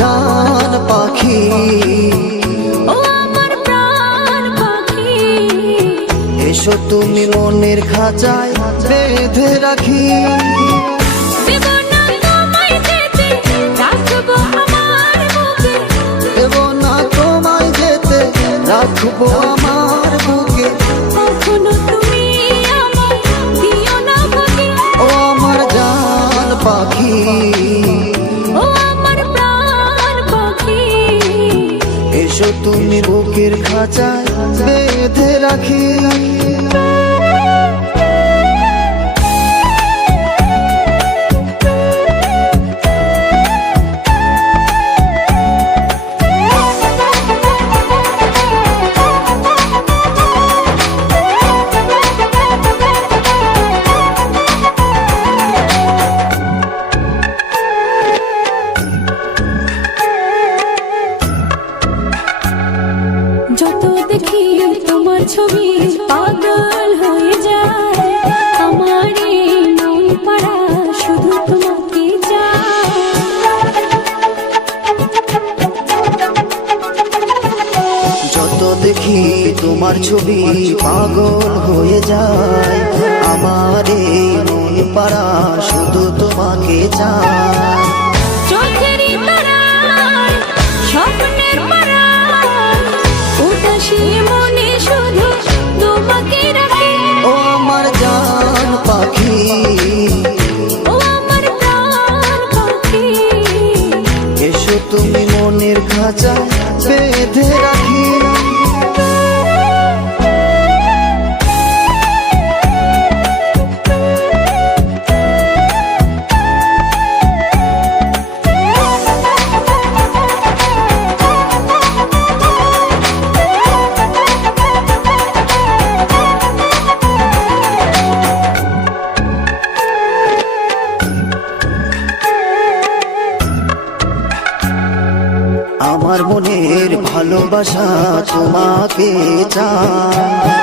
জান পাখি, ও আমার প্রাণ পাখি, এসো তুমি মনের খাঁচায় বেঁধে রাখি। দেব না তোমায় যেতে, রাখবো আমার বুকে, দেব না তোমায় যেতে, রাখবো আমার বুকে। কখনো তুমি আমায় দিও না ফাঁকি, ও আমার জান পাখি, ও আমার প্রাণ পাখি, এসো তুমি বুকের খাঁচায় বেঁধে রাখি। যত দেখি তোমার ছবি পাগল হয়ে যায়, আমার এই মন পাড়া শুধু তোমাকে চায়। যত দেখি তোমার ছবি পাগল হয়ে যায়, আমার এই মন পাড়া শুধু তোমাকে চায়। চোখেরই তারায়, স্বপ্নের পাড়ায়, উদাসী মনে শুধু তোমাকে রাখি। ও আমার জান পাখি, ও আমার প্রাণ পাখি, এসো তুমি মনের খাঁচায় বেঁধে রাখি। আমার মনের ভালোবাসা তোমাকে চায়,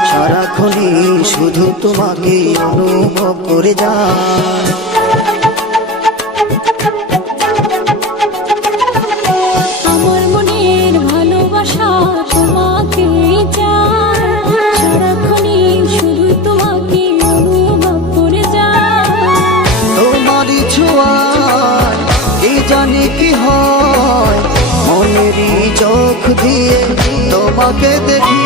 সারাক্ষণই শুধু তোমাকে অনুভব করে যায়। আমার মনের ভালোবাসা তোমাকে চায়, সারাক্ষণই শুধু তোমাকে অনুভব করে যায়। তোমারই ছোঁয়ায় কি জানি কি হয়, মনেরই চোখ দিয়ে তোমাকে দেখি।